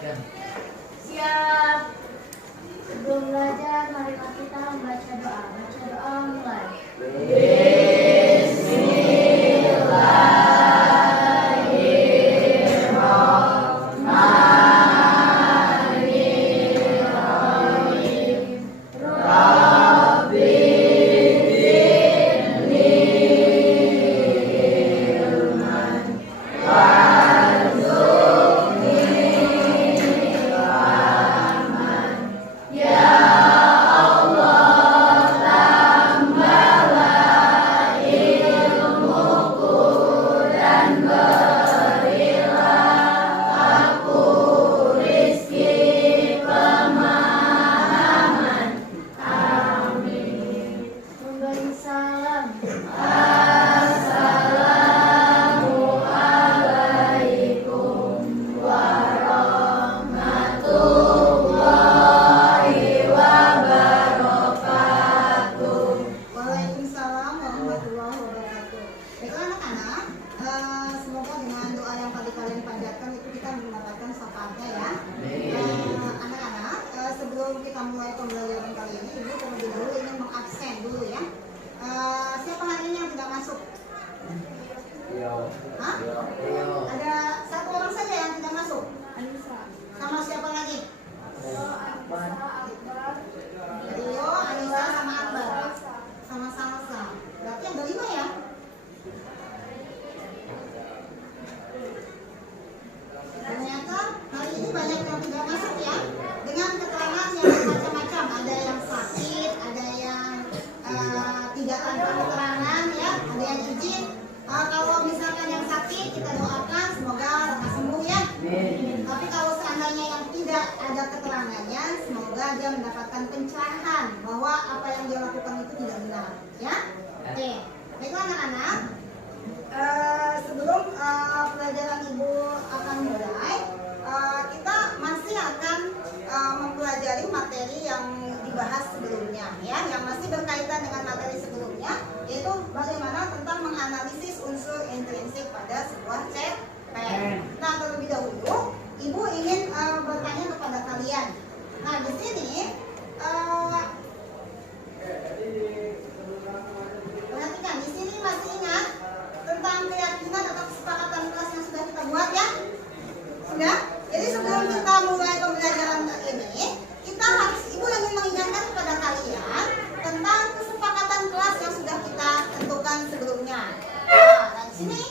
Siap. Sebelum belajar, mari kita membaca doa. Baca doa mulai. Memberi salam. Waalaikumsalam warahmatullahi wabarakatuh. Baiklah anak-anak, semoga dengan doa yang tadi kalian panjatkan itu kita mendapatkan syafaatnya ya. Anak-anak, sebelum kita mulai pembelajaran kali ini, ibu terlebih dahulu ingin mengabsen dulu ya. Siapa hari ini yang tidak masuk? Hah? Ada satu orang saja yang tidak masuk. Sama siapa lagi? Rio, Anissa, sama Akbar. Sama Salsa. Berarti ada 5 ya? Ternyata hari ini banyak yang tidak masuk ya. Dengan keterangan yang macam-macam. Ada yang sakit, ada yang tidak tanpa keterangan ya, ada yang izin. Kalau misalkan yang sakit kita doakan semoga lekas sembuh ya. Tapi kalau seandainya yang tidak ada keterangannya, semoga dia mendapatkan pencerahan bahwa apa yang dia lakukan itu tidak benar ya. Oke, baiklah anak-anak. Sebelum pelajaran ibu akan mulai, kita masih akan mempelajari materi yang dibahas sebelumnya ya, yang masih berkaitan dengan materi sebelumnya, yaitu bagaimana tentang menganalisis unsur intrinsik pada sebuah cerpen. Nah, terlebih dahulu ibu ingin bertanya kepada kalian. Nah, di sini perhatikan, di sini masih ingat tentang keyakinan atau kesepakatan kelas yang sudah kita buat ya? Sudah? Jadi sebelum kita mulai pembelajaran ini, kita harus, ibu ingin mengingatkan kepada kalian tentang kesepakatan kelas yang sudah kita tentukan sebelumnya. Nah, di sini,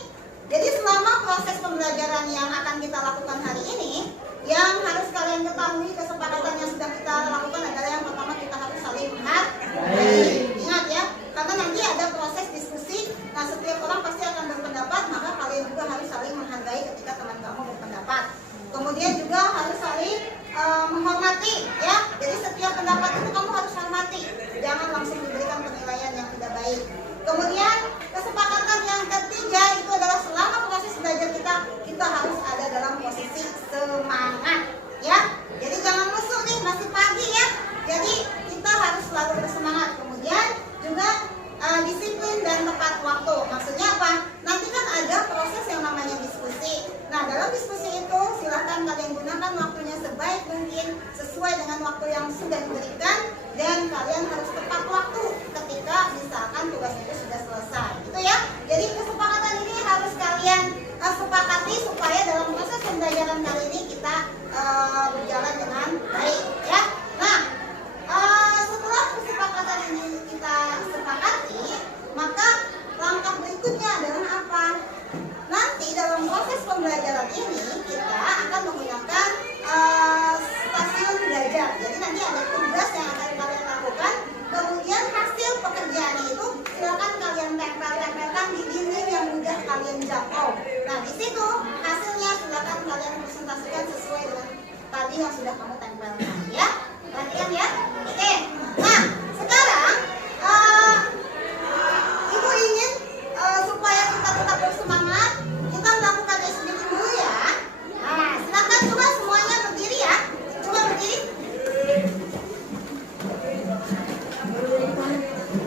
jadi selama proses pembelajaran yang akan kita lakukan hari ini, yang harus kalian ketahui kesepakatan yang sudah kita lakukan adalah yang pertama kita harus saling menghargai. Ingat ya, karena nanti ada proses diskusi. Nah, setiap orang pasti akan berpendapat, maka kalian juga harus saling menghargai ketika teman kamu berpendapat. Kemudian juga harus saling menghormati ya. Jadi setiap pendapat itu kamu harus hormati. Jangan langsung diberikan penilaian yang tidak baik. Kemudian kesepakatan yang ketiga itu adalah selama proses belajar kita harus ada dalam posisi semangat ya. Jadi jangan musuh nih, masih pagi ya. Jadi kita harus selalu bersemangat. Kemudian juga disiplin dan tepat waktu. Maksudnya apa? Nanti kan ada proses yang namanya diskusi. Nah, dalam diskusi itu silahkan kalian gunakan waktunya sebaik mungkin sesuai dengan waktu yang sudah diberikan, dan kalian harus tepat waktu ketika misalkan tugas itu sudah selesai. Gitu ya. Jadi kesepakatan ini harus kalian sepakati supaya dalam proses pembelajaran kali ini kita berjalan dengan baik ya. Nah, setelah kesepakatan ini kita sepakati, maka langkah berikutnya adalah apa? Nanti dalam proses pembelajaran ini kita akan menggunakan stasiun belajar. Jadi nanti ada tugas yang akan kalian lakukan. Kemudian hasil pekerjaan itu silakan kalian tempelkan di dinding yang mudah kalian jangkau. Nah, di situ hasilnya silakan kalian presentasikan sesuai dengan tadi yang sudah kamu tempelkan ya. Perhatikan ya. Oke. Nah, sekarang ibu ingin supaya kita tetap bersemangat, kita melakukan SBT dulu ya. Nah, silakan coba semuanya berdiri ya. Coba berdiri.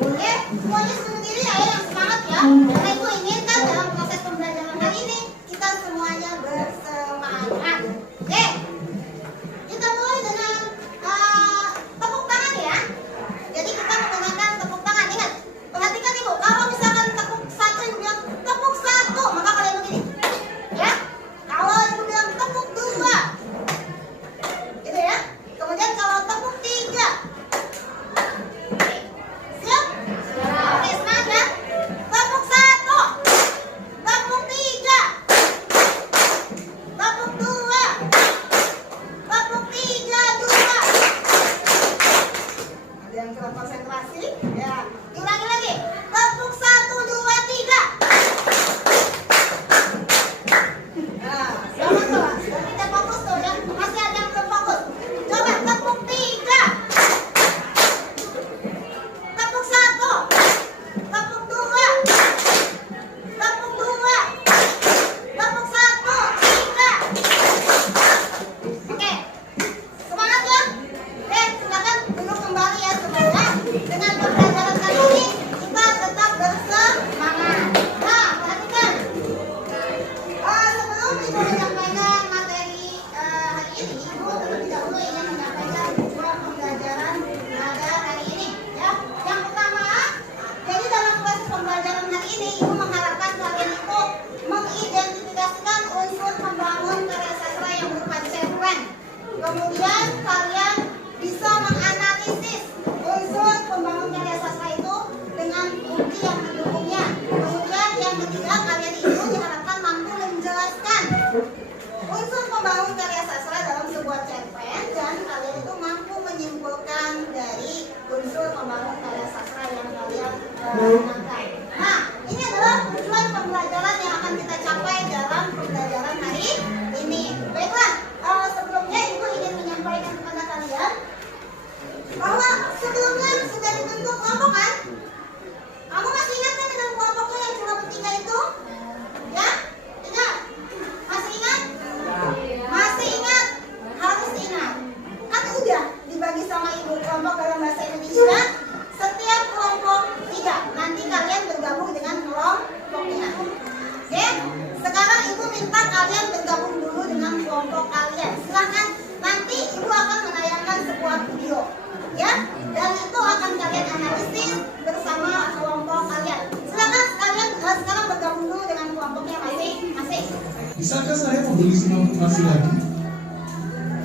Boleh, semuanya sudah berdiri ya, yang semangat ya. Karena ibu inginkan dalam proses pembelajaran hari ini kita semuanya bersemangat. Oke. Kemudian kalian bisa menganalisis unsur pembangun karya sastra itu dengan bukti yang mendukungnya. Kemudian yang ketiga, kalian itu diharapkan mampu menjelaskan unsur pembangun karya sastra dalam sebuah cerpen, dan kalian itu mampu menyimpulkan dari unsur pembangun karya sastra yang kalian gunakan. Nah, ini adalah tujuan pembelajaran yang akan kita capai dalam pembelajaran hari ini. Baiklah, sebelumnya Ibu ingin menyampaikan kepada kalian bahwa sebelumnya sudah dibentuk kelompok kan? Kamu masih ingat kan dengan kelompoknya yang cuma bertiga itu? Ya? Ingat? Masih ingat? Masih ingat? Harus ingat. Kan udah dibagi sama Ibu kelompok dalam bahasa Indonesia. Setiap kelompok 3. Nanti kalian bergabung dengan kelompoknya. Oke? Sekarang Ibu minta kalian bergabung dulu dengan kelompok kalian. Silahkan, nanti Ibu akan menayangkan sebuah video. Ya? Dan itu akan kalian analisis bersama kelompok kalian. Silahkan kalian sekarang bergabung dulu dengan kelompoknya masing-masing. Bisakah saya membeli semangkuk nasi lagi?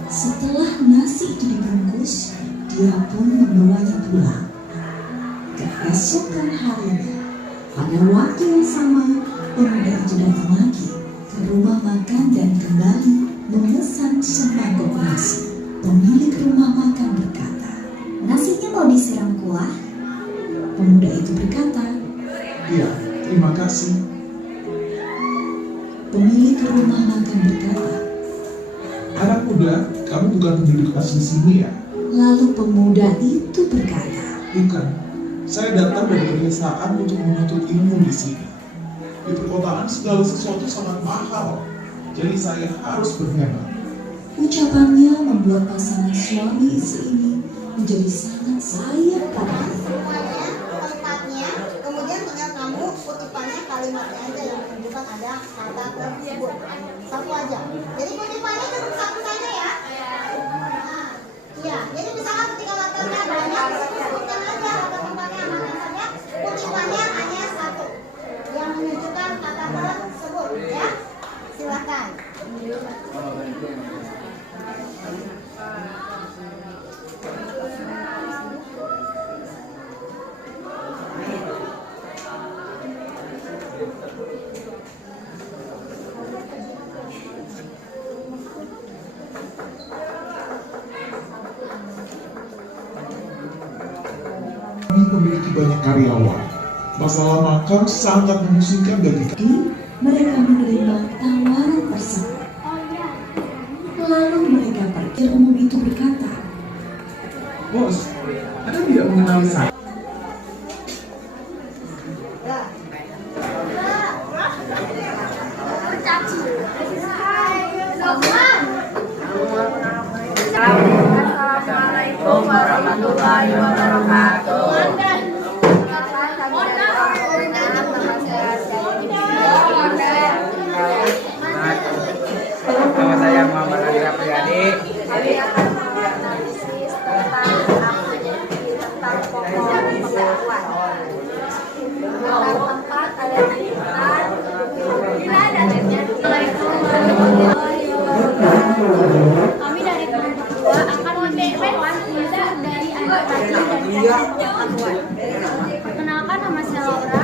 Setelah nasi itu dibungkus, dia pun membawanya pulang. Keesokan harinya, pada waktu yang sama, pemuda itu datang lagi ke rumah makan dan kembali memesan semangkuk nasi. Pemilik rumah makan berkata, "Nasinya mau disiram kuah?" Pemuda itu berkata, Iya, terima kasih. Pemilik rumah makan berkata, Anak muda, kamu bukan penduduk asli sini ya? lalu pemuda itu berkata, Bukan. Saya datang dari pedesaan untuk menuntut ilmu di sini. Di perkotaan segala sesuatu sangat mahal, jadi saya harus berhemat. ucapannya membuat pasangan suami istri ini menjadi sangat sayang padanya. Semuanya, tempatnya, kemudian tinggal kamu kutipannya, kalimatnya aja yang menunjukkan ada kata tersebut. Satu aja. Jadi kutipannya cukup satu saja ya. Nah, iya. Jadi misalkan ketika latarnya banyak, sebutkan aja kata tempatnya mana saja. Kutipannya hanya satu yang menunjukkan kata tersebut. Ya, silakan. Kami memiliki banyak karyawan. Masalah makan sangat memusingkan bagi kami. Jadi mereka menerima tawaran tersebut. Lalu mereka pergi. Umum itu berkata, Bos, Anda tidak mengenali saya. Assalamualaikum warahmatullahi wabarakatuh. Nama saya Muhammad Andra Priyadi. Kami akan menganalisis tentang pokok pengetahuan. Tentang tempat ada di depan. Bila ada Assalamualaikum warahmatullahi wabarakatuh. Kami dari kelompok 2 akan membawakan kisah dari anak kecil dan pengetahuan. Perkenalkan, nama saya Laura.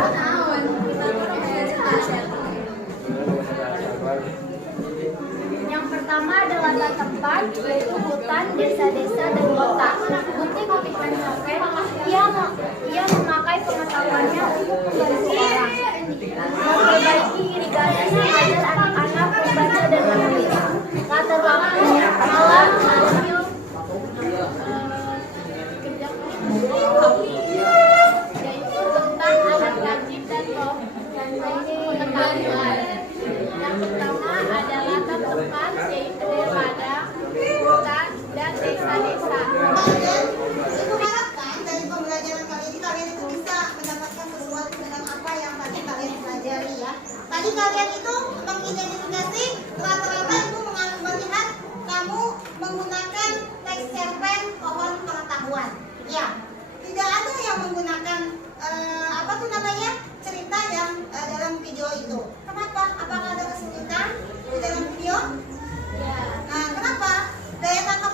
Yang pertama adalah tempat, yaitu hutan, desa-desa, dan kota. Bukti kutipan novel, ia memakai pengetahuannya untuk membantu orang, memperbaiki irigasi agar anak-anak membaca dan menulis. Latar waktu malam hasil yaitu tentang anak najib dan roh pengetahuan. Yang pertama adalah tempat, yaitu daripada hutan dan desa-desa. Dan Ibu harapkan dari pembelajaran kali ini kalian itu bisa mendapatkan sesuatu dengan apa yang tadi kalian pelajari ya. Tadi kalian itu mengidentifikasi rata-rata Ibu melihat kamu menggunakan teks cerpen pohon pengetahuan. Ya, tidak ada yang menggunakan apa tuh namanya cerita yang dalam video itu. Kenapa? Apakah ada kesulitan di dalam video? Ya. Nah, kenapa? Daya tangkap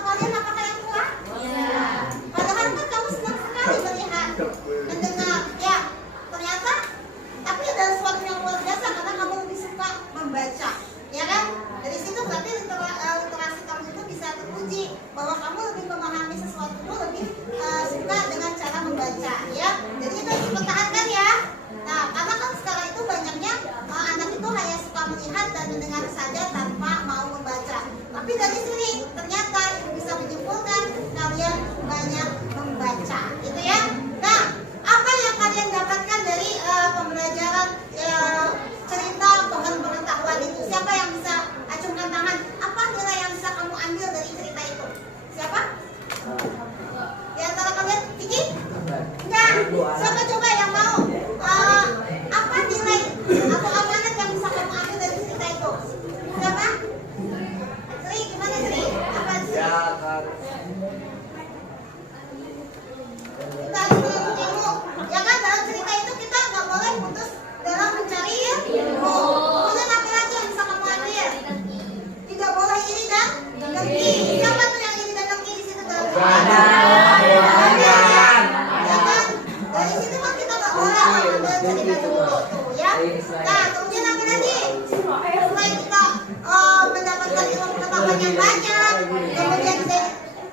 yang banyak, kemudian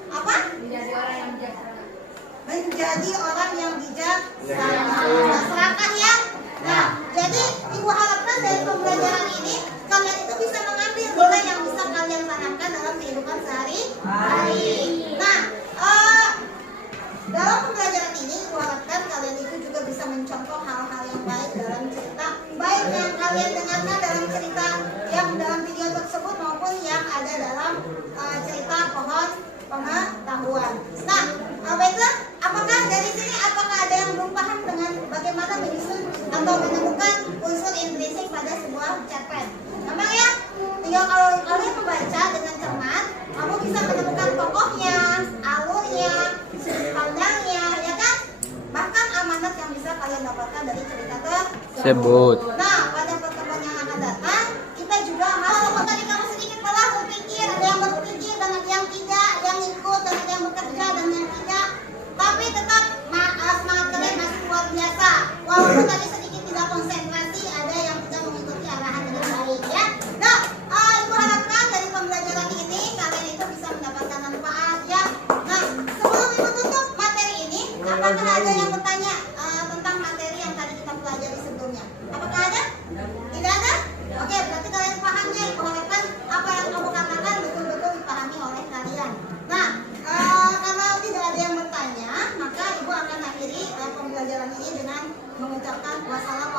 apa? Menjadi orang yang bijaksana. Nah, serakah ya. Nah, jadi ibu harapkan dari pembelajaran ini kalian itu bisa mengambil nilai yang bisa kalian tanamkan dalam kehidupan sehari-hari. Nah, dalam pembelajaran ini ibu harapkan kalian itu juga bisa mencontoh hal-hal yang baik dalam cerita, baik yang kalian dengarkan dalam cerita yang dalam video tersebut maupun yang ada dalam cerita pohon pengetahuan. Nah, baiklah, apakah dari sini ada yang belum paham dengan bagaimana menyusun atau menemukan unsur intrinsik pada sebuah cerpen? Memang ya, tinggal kalau kalian membaca dengan cermat, kamu bisa menemukan tokohnya, alurnya, sudut pandangnya, ya kan? Bahkan amanat yang bisa kalian dapatkan dari cerita tersebut. Nah, pada pertemuan yang akan datang, kita juga kalau tadi kamu sedikit malah berpikir, ada yang berpikir dan ada yang tidak, ada yang ikut dan ada yang bekerja dan yang tidak. Tapi tetap semangat kalian masih luar biasa. Walaupun tadi sedikit tidak konsentrasi, ada yang tidak mengikuti arahan dengan baik ya. Nah, ibu harapkan dari pembelajaran ini kalian itu bisa mendapatkan manfaat ya. Nah, sebelum ibu tutup materi ini, apakah ada yang bertanya tentang materi yang tadi kita pelajari sebelumnya? Apakah ada? Tidak ada? Oke, berarti kalian pahamnya. Ibu harapkan apa yang kamu katakan betul-betul dipahami oleh kalian. Nah, kalau tidak ada yang bertanya, maka ibu akan akhiri pembelajaran ini dengan mengucapkan wassalamualaikum